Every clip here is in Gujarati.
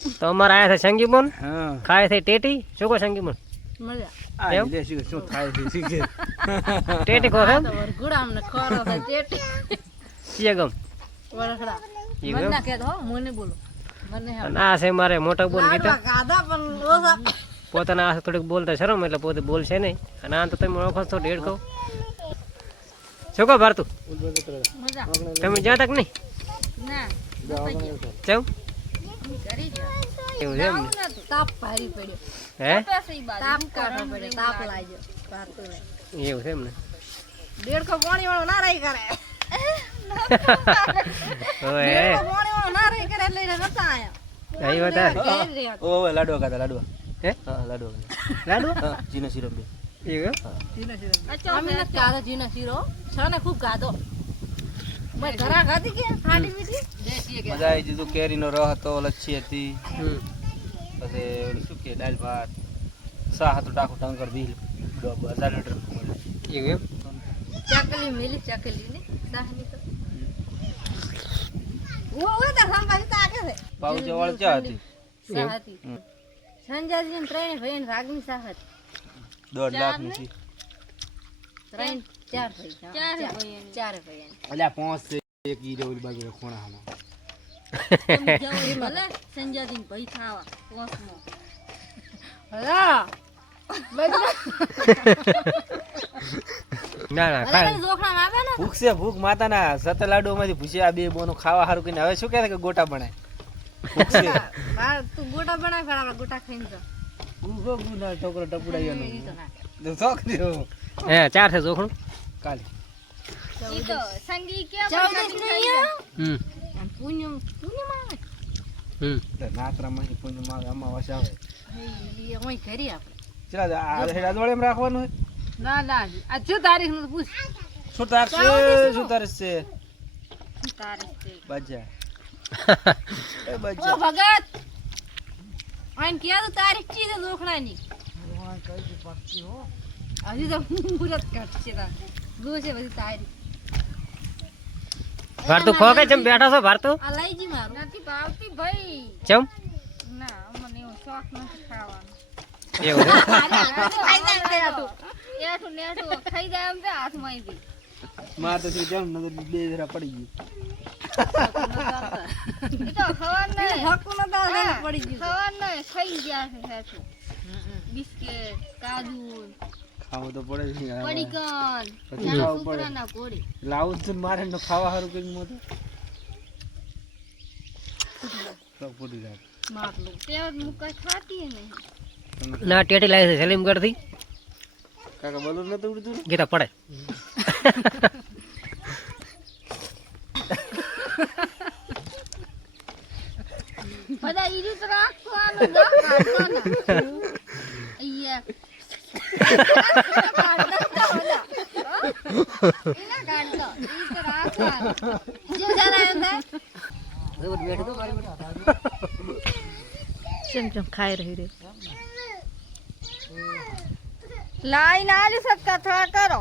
તો અમારે આયા છે સંગીબોન હા ખાય છે ટેટી શું કહો સંગીબોન મજા આ એમ? લે શું થાય છે શીખે ટેટી કહો એમ વરઘોડા અમને ખરો છે ટેટી સિયાગમ વરખડા ઈ મને એમ? ના કહેતો હો મને બોલો મને અને આ છે મારે મોટા બોન ગીતા ગાધા પણ ઓછા પોતાના આ થોડીક બોલતા શરમ એટલે પોતે બોલશે નહીં અને આ તો તમે ઓળખો છો ડેડ કહો શું કહો ભારતું મજા તમે જ્યાં તક નહીં ના ચમ કરી એવું છે એમ ને તાપ ભારી પડ્યો હે તાપ કાઢવો પડ્યો તાપ લાગ્યો ભારતું ને એવું છે એમ ને 150 પાણી વાળો ના રહી કરે હવે 150 પાણી વાળો ના રહી કરે એટલે એને નતા આયા અહીં વાત ઓ લાડવા ખાતા લાડવા હે હા લાડવા લાડુ હા જીના સિરમ બે એવું અમે નથી ગાધો જીનો શીરો છે ને ખૂબ ગાધો મેં ઘરા ગાધી કે ખાટી મીઠી દેશી કે મજા આવી જીધું કેરીનો રસ હતો લચ્છી હતી હમ પછી ઓલું શું કે દાળ ભાત શાહ હતું ટાકું ટંકર બીલ 1000 લીટર એવું એમ ચકલી મેલી ચકલી ને સાહની તો ઓ તો સંભાજી તો આગે છે પાઉચા વાળ ચા હતી સાહતી સંજાજી ને ત્રણે ભાઈ રાગની સાહત 1.5 લાખ ની છે ત્રણ ચાર ભાઈ ચાર ભાઈ અલ્યા 5 છે એક ઈ ઓલી બાજુ ખોણામાં ભલે સંજાજી ભાઈ ખાવા પોસમો હલા ના ના ખાય જોખણા આવે ને ભૂખ છે ભૂખ માતાના સત લાડુમાંથી ભૂસ્યા બે બોનો ખાવા હારું કઈને હવે શું કહે કે ગોટા બનાય ભૂખ છે બાર તું ગોટા બનાવ ફેરા ગોટા ખાઈને જા ગુગો ગુના છોકરો ટપુડાઈનો તો શોખ દેવો હે ચાર છે જોખણું કાલે ઈ તો સંગી કે હમ પુણ્યમ પુણ્યમ આવે હમ નાતરામાં પૂનમ અમાવાસ આવે એ ઓય કરી આપણે ચલા આ હેડા એમ રાખવાનું ના ના આ જો તારીખ નું પૂછ શું તારીખ છે શું તારીખ છે તારીખ છે બજા એ ઓ બજા ભગત આઈન ક્યાં તો તારીખ છે જોખણાની હજી તો મુરત કાટ છે તા ગો છે બધી તારીખ ભારતું ખો કે ચમ બેઠા છો ભારતું આ લઈ જી મારું નથી ભાવતી ભાઈ ચમ ના મને એવો શોખ નથી ખાવાનો એવું છે ખાઈ જાય તું એઠું નેઠું ખાઈ જાય એમ તે હાથમાં આવી માર તો શું જેમ નજર બે જરા પડી ગઈ ઈ તો ખબર નહીં હકુ ન દાલ પડી ગયું ખબર નહીં ખાઈ ગયા છે હેઠું બિસ્કિટ કાજુ ખાવું તો પડે છે પડીકન પછી ખાવું પડે ના કોડી લાવું છું મારે નો ખાવા હારું કઈ મોતો તો પૂરી રાત માટલું તેવ હું કઈ ખાતી નહીં ના ટેટી લાવી છે સલીમગઢ થી કાકા બોલું નતું ઉડતું ગીતા પડે બધા ઈ રીત રાખવાનું ના કાઢતા ના અહીંયા ચમ ખાઈ રહી રે લાઈન આલી સક્કા થોડા કરો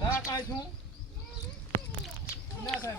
ના કાઈ છું ના થાય